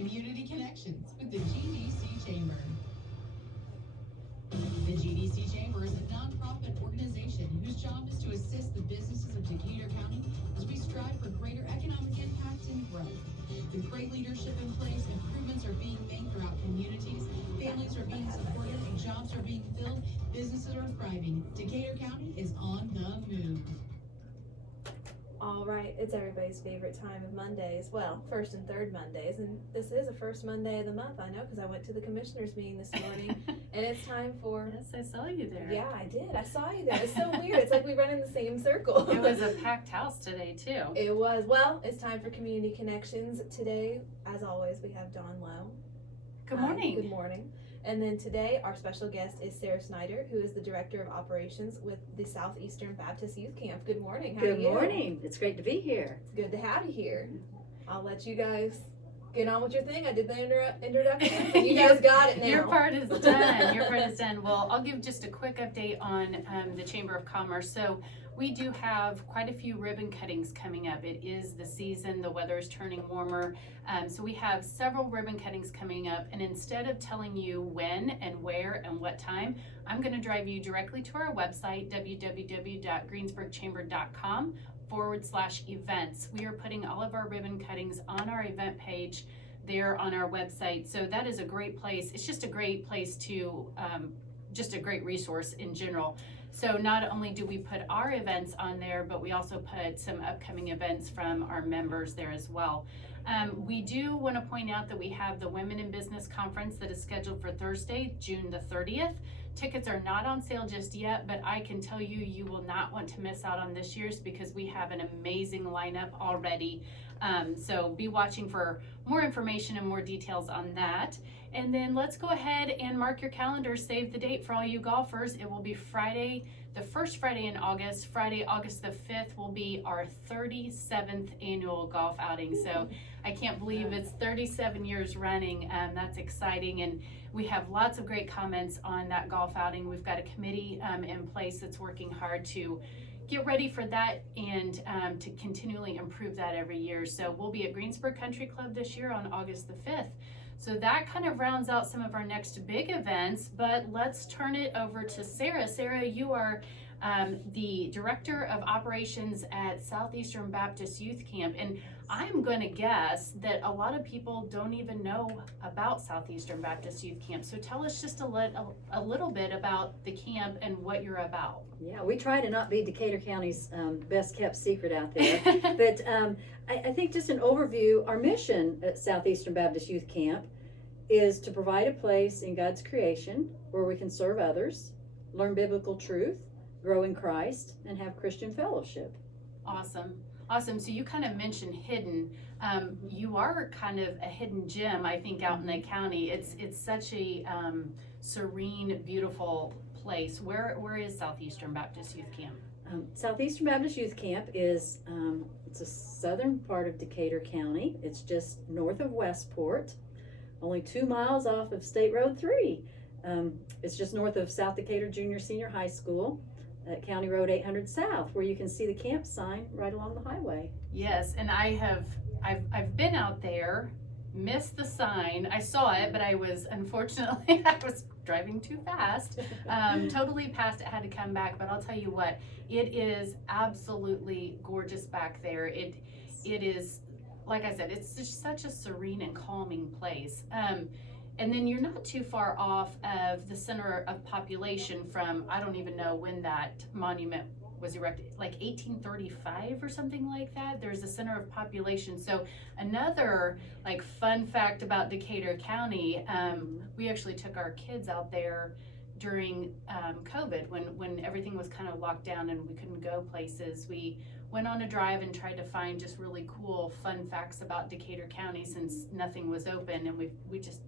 Community Connections with the GDC Chamber. The GDC Chamber is a nonprofit organization whose job is to assist the businesses of Decatur County as we strive for greater economic impact and growth. With great leadership in place, improvements are being made throughout communities, families are being supported, and jobs are being filled, businesses are thriving. Decatur County is on the move. All right, it's everybody's favorite time of Mondays. Well, first and third Mondays, and this is the first Monday of the month. I know because I went to the commissioners meeting this morning, and it's time for. Yes, I saw you there. Yeah, I did. I saw you there. It's so weird. It's like we run in the same circle. It was a packed house today too. It was. Well, it's time for Community Connections. Today, as always, we have Dawn Lowe. Good morning. Good morning. And then today, our special guest is Sarah Snyder, who is the Director of Operations with the Southeastern Baptist Youth Camp. Good morning. How are you? Good morning. It's great to be here. It's good to have you here. I'll let you guys get on with your thing. I did the introduction. You guys got it now. Your part is done. Your part is done. Well, I'll give just a quick update on the Chamber of Commerce. So we do have quite a few ribbon cuttings coming up. It is the season. The weather is turning warmer. So we have several ribbon cuttings coming up. And instead of telling you when and where and what time, I'm going to drive you directly to our website, www.greensburgchamber.com/events. We are putting all of our ribbon cuttings on our event page there on our website. So that is a great place. It's just a great place to, just a great resource in general. So not only do we put our events on there, but we also put some upcoming events from our members there as well. We do want to point out that we have the Women in Business Conference that is scheduled for Thursday, June the 30th. Tickets are not on sale just yet, but I can tell you, you will not want to miss out on this year's because we have an amazing lineup already. So be watching for more information and more details on that. And then let's go ahead and mark your calendar, save the date for all you golfers. It will be Friday, the first Friday in August. Friday, August the 5th will be our 37th annual golf outing. So I can't believe it's 37 years running. That's exciting. And we have lots of great comments on that golf outing. We've got a committee in place that's working hard to get ready for that and to continually improve that every year. So we'll be at Greensburg Country Club this year on August the 5th. So that kind of rounds out some of our next big events, but let's turn it over to Sarah. Sarah, you are the Director of Operations at Southeastern Baptist Youth Camp, and I'm going to guess that a lot of people don't even know about Southeastern Baptist Youth Camp. So tell us just a little bit about the camp and what you're about. Yeah, we try to not be Decatur County's best kept secret out there. But I think just an overview, our mission at Southeastern Baptist Youth Camp is to provide a place in God's creation where we can serve others, learn biblical truth, grow in Christ, and have Christian fellowship. Awesome. Awesome. So you kind of mentioned hidden. You are kind of a hidden gem, I think, out in the county. It's such a serene, beautiful place. Where is Southeastern Baptist Youth Camp? Southeastern Baptist Youth Camp is it's a southern part of Decatur County. It's just north of Westport, only 2 miles off of State Road 3. It's just north of South Decatur Junior Senior High School at County Road 800 South, where you can see the camp sign right along the highway. Yes, and I've been out there, missed the sign. I saw it, but I was driving too fast. Totally past it, had to come back. But I'll tell you what, it is absolutely gorgeous back there. It is, like I said, it's just such a serene and calming place. And then you're not too far off of the center of population from, I don't even know when that monument was erected, like 1835 or something like that. There's a center of population. So another like fun fact about Decatur County, we actually took our kids out there during COVID when everything was kind of locked down and we couldn't go places. We went on a drive and tried to find just really cool fun facts about Decatur County since nothing was open, and we just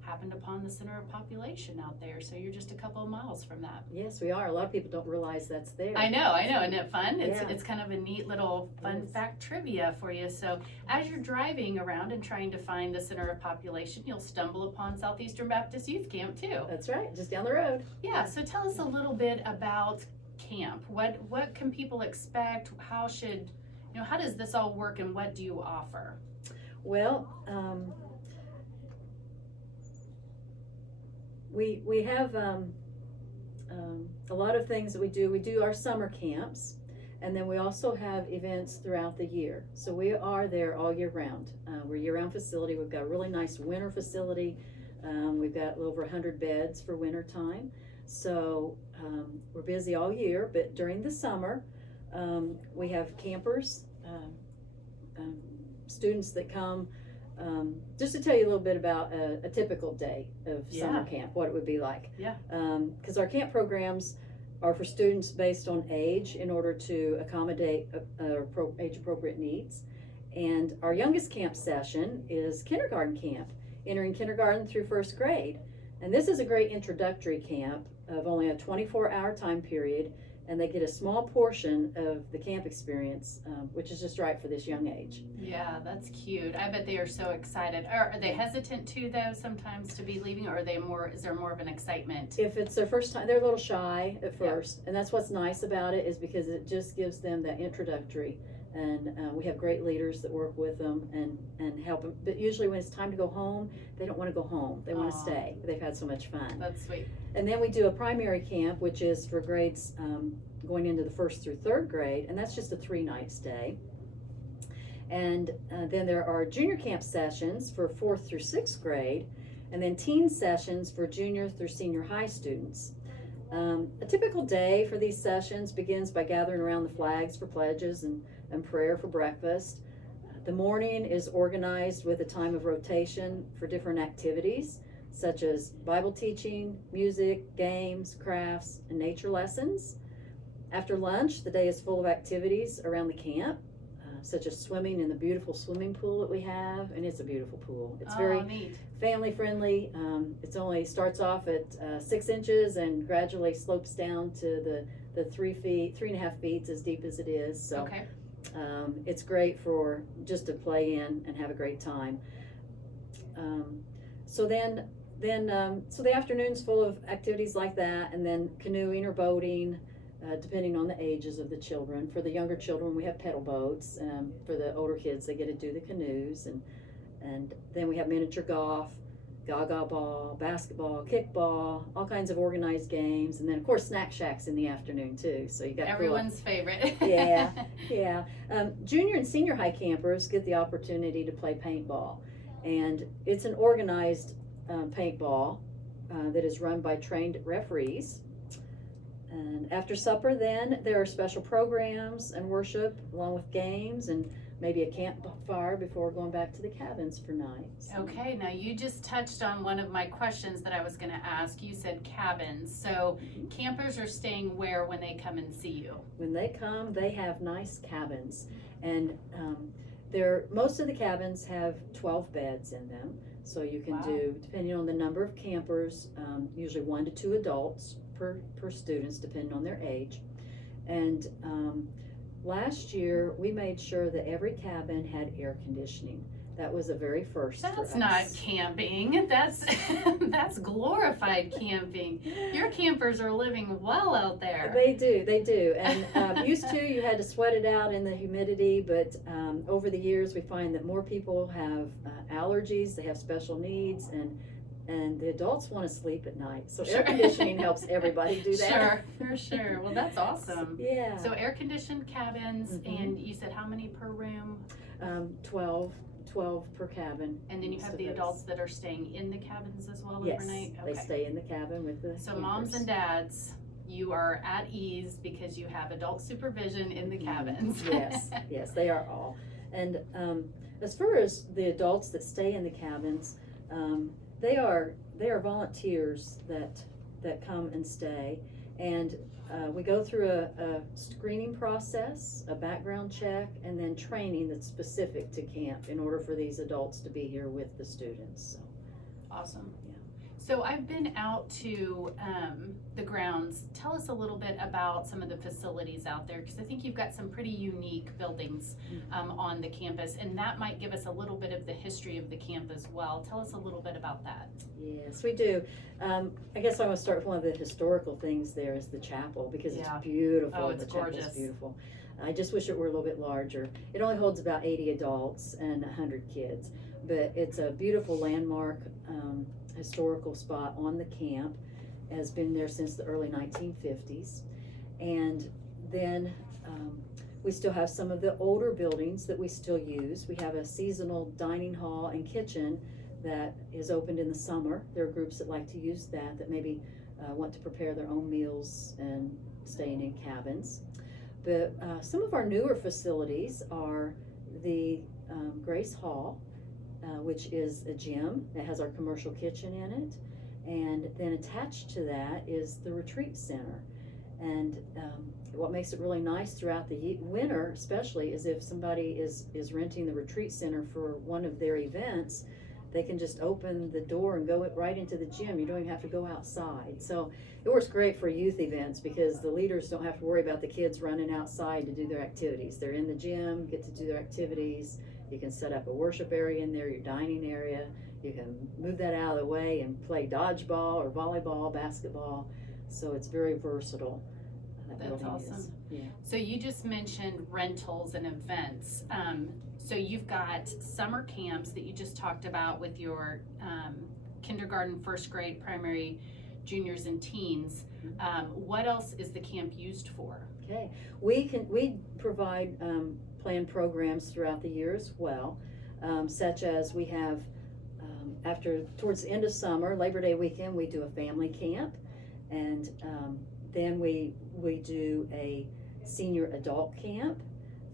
happened upon the center of population out there. So you're just a couple of miles from that. Yes, we are. A lot of people don't realize that's there. I know. Isn't it fun? Yeah. It's kind of a neat little fun fact trivia for you. So as you're driving around and trying to find the center of population, you'll stumble upon Southeastern Baptist Youth Camp too. That's right, just down the road. Yeah, so tell us a little bit about camp. What can people expect? How does this all work, and what do you offer? Well, we have a lot of things that we do. We do our summer camps, and then we also have events throughout the year. So we are there all year round. We're a year-round facility. We've got a really nice winter facility. We've got over 100 beds for winter time. So we're busy all year, but during the summer, we have campers, students that come. Just to tell you a little bit about a typical day of summer camp, what it would be like. Yeah. Because our camp programs are for students based on age in order to accommodate age-appropriate needs. And our youngest camp session is kindergarten camp, entering kindergarten through first grade. And this is a great introductory camp of only a 24-hour time period, and they get a small portion of the camp experience, which is just right for this young age. Yeah, that's cute. I bet they are so excited. Are they hesitant too, though, sometimes to be leaving, or are they more? Is there more of an excitement? If it's their first time, they're a little shy at first, and that's what's nice about it, is because it just gives them that introductory. And we have great leaders that work with them and help them. But usually when it's time to go home, they don't want to go home. They want to stay. They've had so much fun. That's sweet. And then we do a primary camp, which is for grades going into the first through third grade, and that's just a 3-night stay. And then there are junior camp sessions for 4th through 6th grade, and then teen sessions for junior through senior high students. A typical day for these sessions begins by gathering around the flags for pledges and prayer for breakfast. The morning is organized with a time of rotation for different activities, such as Bible teaching, music, games, crafts, and nature lessons. After lunch, the day is full of activities around the camp, such as swimming in the beautiful swimming pool that we have, and it's a beautiful pool. It's very neat. Family friendly. It's only starts off at 6 inches and gradually slopes down to the 3.5 feet as deep as it is. So Okay. it's great for just to play in and have a great time. So the afternoon's full of activities like that, and then canoeing or boating, depending on the ages of the children. For the younger children, we have pedal boats. For the older kids, they get to do the canoes, and then we have miniature golf, gaga ball, basketball, kickball, all kinds of organized games, and then of course snack shacks in the afternoon too. So you got Everyone's favorite. yeah. Junior and senior high campers get the opportunity to play paintball, and it's an organized paintball that is run by trained referees. And after supper, then there are special programs and worship, along with games and maybe a campfire before going back to the cabins for night. So. Okay, now you just touched on one of my questions that I was going to ask. You said cabins. So campers are staying where when they come and see you? When they come, they have nice cabins, and most of the cabins have 12 beds in them. So you can do, depending on the number of campers, usually 1 to 2 adults per students, depending on their age. And last year we made sure that every cabin had air conditioning. That was a very first for us. That's not camping. That's glorified camping. Your campers are living well out there. They do. And used to, you had to sweat it out in the humidity, but over the years we find that more people have allergies, they have special needs, and the adults want to sleep at night. So air conditioning helps everybody do that. Sure, for sure. Well, that's awesome. Yeah. So air-conditioned cabins, and you said how many per room? 12 per cabin. And then you have the adults that are staying in the cabins as well overnight? Yes, they stay in the cabin with the So campers. moms and dads, you are at ease because you have adult supervision in the cabins. Yes, they are all. And as far as the adults that stay in the cabins, they are volunteers that come and stay, and we go through a screening process, a background check, and then training that's specific to camp in order for these adults to be here with the students. So. Awesome. Yeah. So I've been out to the grounds. Tell us a little bit about some of the facilities out there, because I think you've got some pretty unique buildings on the campus, and that might give us a little bit of the history of the camp as well. Tell us a little bit about that. Yes, we do. I guess I want to start with one of the historical things there is the chapel, because it's beautiful. Oh, it's the gorgeous. chapel's beautiful. I just wish it were a little bit larger. It only holds about 80 adults and 100 kids, but it's a beautiful landmark historical spot on the camp, has been there since the early 1950s. And then we still have some of the older buildings that we still use. We have a seasonal dining hall and kitchen that is opened in the summer. There are groups that like to use that maybe want to prepare their own meals and staying in cabins. But some of our newer facilities are the Grace Hall, which is a gym that has our commercial kitchen in it. And then attached to that is the retreat center. And what makes it really nice throughout the winter, especially, is if somebody is renting the retreat center for one of their events, they can just open the door and go right into the gym. You don't even have to go outside. So it works great for youth events because the leaders don't have to worry about the kids running outside to do their activities. They're in the gym, get to do their activities. You can set up a worship area in there, your dining area. You can move that out of the way and play dodgeball or volleyball, basketball. So it's very versatile. That's awesome. Is. Yeah. So you just mentioned rentals and events. So you've got summer camps that you just talked about with your kindergarten, first grade, primary, juniors, and teens. What else is the camp used for? Okay, we provide planned programs throughout the year as well, such as we have towards the end of summer, Labor Day weekend, we do a family camp, and then we do a senior adult camp.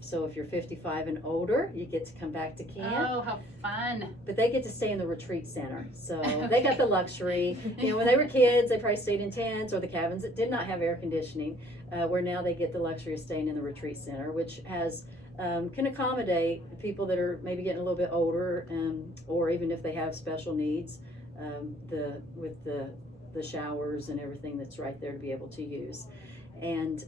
So if you're 55 and older, you get to come back to camp. Oh, how fun. But they get to stay in the retreat center. So Okay. they got the luxury. You know, when they were kids, they probably stayed in tents or the cabins that did not have air conditioning, where now they get the luxury of staying in the retreat center, which has can accommodate people that are maybe getting a little bit older, or even if they have special needs, with the showers and everything that's right there to be able to use. And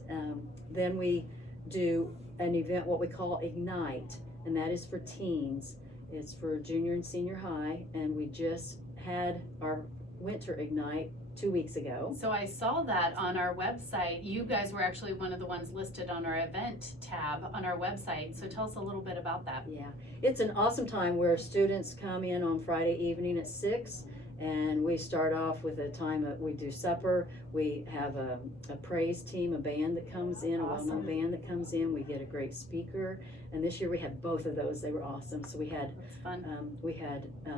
then we do an event, what we call Ignite, and that is for teens. It's for junior and senior high, and we just had our winter Ignite 2 weeks ago. So I saw that on our website. You guys were actually one of the ones listed on our event tab on our website. So tell us a little bit about that. Yeah, it's an awesome time where students come in on Friday evening at 6, and we start off with a time we do supper. We have a praise team, a band that comes in, Awesome. a well-known band that comes in. We get a great speaker, and this year we had both of those. They were awesome. So we had That's fun.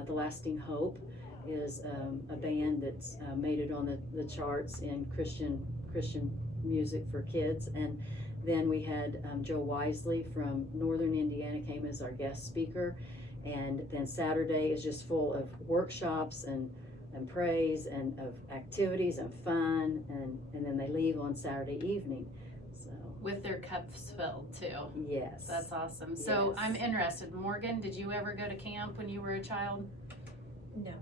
The Lasting Hope is a band that's made it on the charts in Christian music for kids, and then we had Joe Wisely from Northern Indiana came as our guest speaker. And then Saturday is just full of workshops and praise and of activities and fun, and then they leave on Saturday evening. So With their cups filled too. yes, That's awesome. So Yes. I'm interested. Morgan, did you ever go to camp when you were a child? No.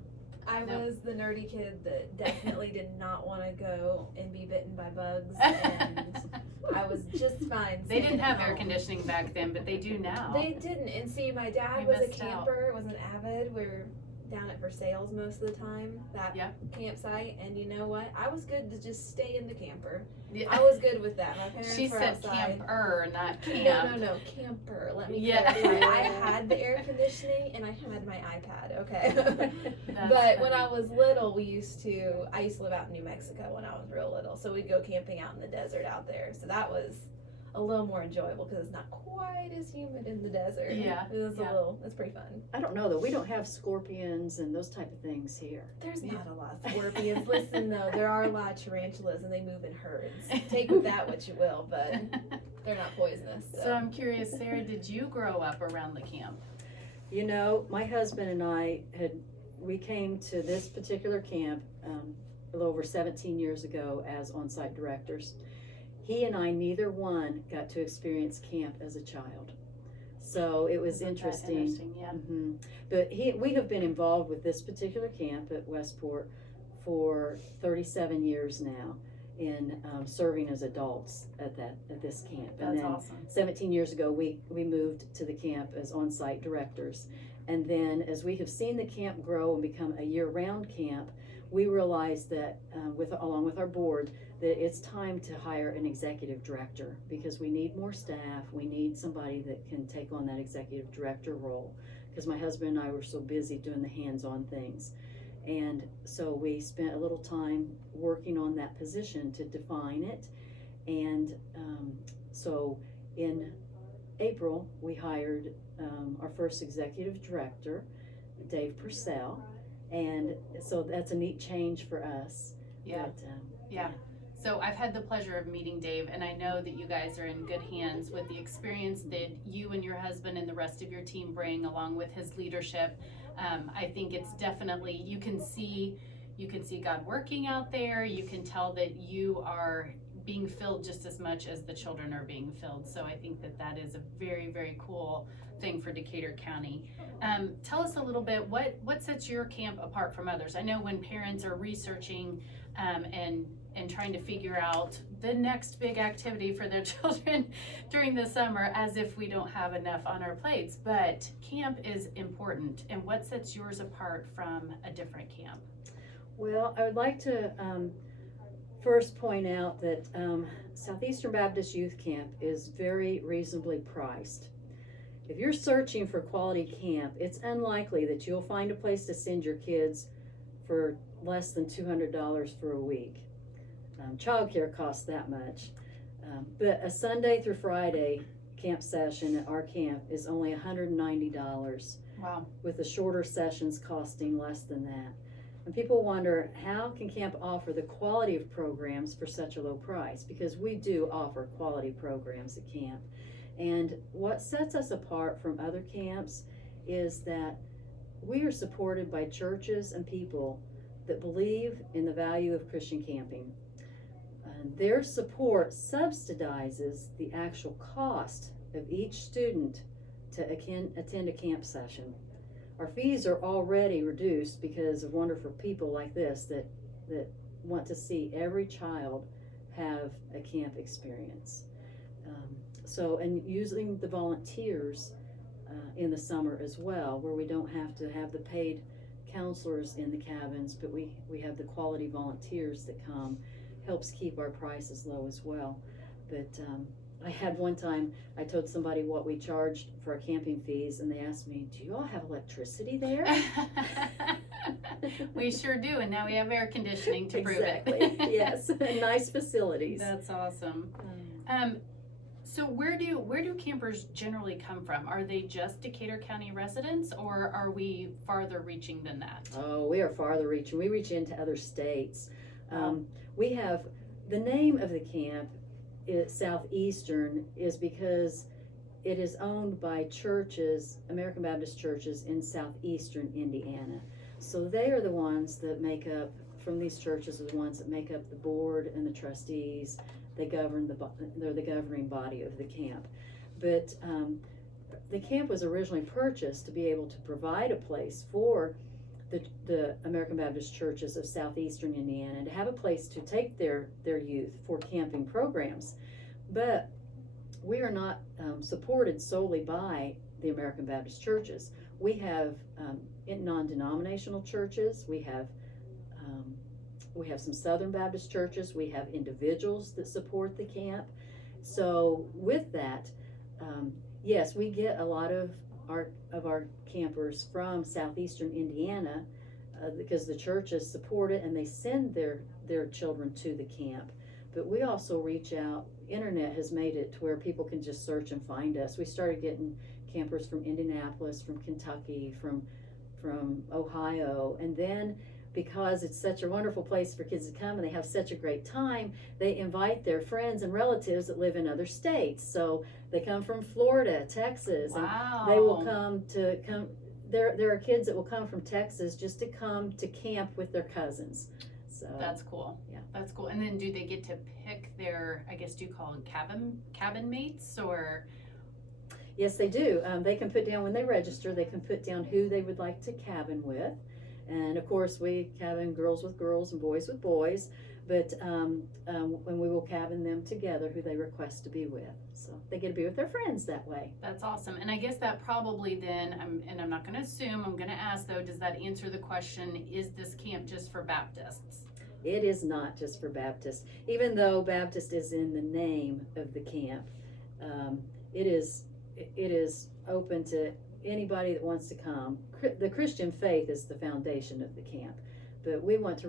I No. was the nerdy kid that definitely did not want to go and be bitten by bugs, and I was just fine. They didn't staying have at air home. conditioning back then, but they do now. They didn't. And see, my dad You was a missed out. camper, was an avid. We were down at Versailles most of the time, that Yeah. campsite. And you know what? I was good to just stay in the camper. Yeah. I was good with that. My parents She were said outside. camper, not camp. No, camper. Let me Yeah. clarify. I had the air conditioning and I had my iPad, okay? That's But when funny. I was little, I used to live out in New Mexico when I was real little. So we'd go camping out in the desert out there. So that was a little more enjoyable because it's not quite as humid in the desert. Yeah, It was yeah. it's pretty fun. I don't know though. We don't have scorpions and those type of things here. There's Yeah. not a lot of scorpions. Listen though, there are a lot of tarantulas and they move in herds. Take with that what you will, but they're not poisonous. So I'm curious, Sarah, did you grow up around the camp? You know, my husband and I we came to this particular camp a little over 17 years ago as on-site directors. He and I, neither one got to experience camp as a child. So it was Isn't that interesting. Yeah. hmm But we have been involved with this particular camp at Westport for 37 years now in serving as adults at this camp. That's and then awesome. 17 years ago, we moved to the camp as on-site directors. And then as we have seen the camp grow and become a year-round camp, we realized that, along with our board, that it's time to hire an executive director because we need more staff. We need somebody that can take on that executive director role because my husband and I were so busy doing the hands-on things. And so we spent a little time working on that position to define it. And so in April, we hired our first executive director, Dave Purcell. And so that's a neat change for us. Yeah. But, Yeah. So I've had the pleasure of meeting Dave, and I know that you guys are in good hands with the experience that you and your husband and the rest of your team bring, along with his leadership. I think it's definitely, you can see God working out there. You can tell that you are being filled just as much as the children are being filled. So I think that is a very, very cool thing for Decatur County. Tell us a little bit, what sets your camp apart from others? I know when parents are researching and trying to figure out the next big activity for their children during the summer, as if we don't have enough on our plates, but camp is important. And what sets yours apart from a different camp? Well, I would like to first point out that Southeastern Baptist Youth Camp is very reasonably priced. If you're searching for quality camp, it's unlikely that you'll find a place to send your kids for less than $200 for a week. Childcare costs that much. But a Sunday through Friday camp session at our camp is only $190. Wow. With the shorter sessions costing less than that. And people wonder, how can camp offer the quality of programs for such a low price? Because we do offer quality programs at camp. And what sets us apart from other camps is that we are supported by churches and people that believe in the value of Christian camping. And their support subsidizes the actual cost of each student to attend a camp session. Our fees are already reduced because of wonderful people like this that want to see every child have a camp experience. And using the volunteers in the summer as well, where we don't have to have the paid counselors in the cabins, but we have the quality volunteers that come, helps keep our prices low as well. But I had one time, I told somebody what we charged for our camping fees, and they asked me, do you all have electricity there? We sure do, and now we have air conditioning to prove Exactly. it. Yes, and nice facilities. That's awesome. So where do campers generally come from? Are they just Decatur County residents, or are we farther reaching than that? Oh, we are farther reaching. We reach into other states. We have, the name of the camp, Southeastern, is because it is owned by churches, American Baptist churches in Southeastern Indiana. So they are the ones that make up, from these churches, are the ones that make up the board and the trustees. They govern they're the governing body of the camp. But the camp was originally purchased to be able to provide a place for the American Baptist churches of Southeastern Indiana, to have a place to take their youth for camping programs. But we are not supported solely by the American Baptist churches. We have non-denominational churches. We have some Southern Baptist churches. We have individuals that support the camp. So with that, yes, we get a lot of our campers from Southeastern Indiana because the churches support it and they send their children to the camp. But we also reach out. Internet has made it to where people can just search and find us. We started getting campers from Indianapolis, from Kentucky, from Ohio, and then because it's such a wonderful place for kids to come and they have such a great time, they invite their friends and relatives that live in other states. So they come from Florida, Texas, Wow. and they will come. There are kids that will come from Texas just to come to camp with their cousins. So That's cool. Yeah. That's cool. And then do they get to pick their, I guess, do you call them cabin mates, or? Yes, they do. They can put down, when they register, they can put down who they would like to cabin with. And of course, we cabin girls with girls and boys with boys, but when we will cabin them together, who they request to be with. So they get to be with their friends that way. That's awesome. And I guess that probably then, I'm not going to assume, I'm going to ask though, does that answer the question, is this camp just for Baptists? It is not just for Baptists, even though Baptist is in the name of the camp. It is open to anybody that wants to come. The Christian faith is the foundation of the camp, but we want to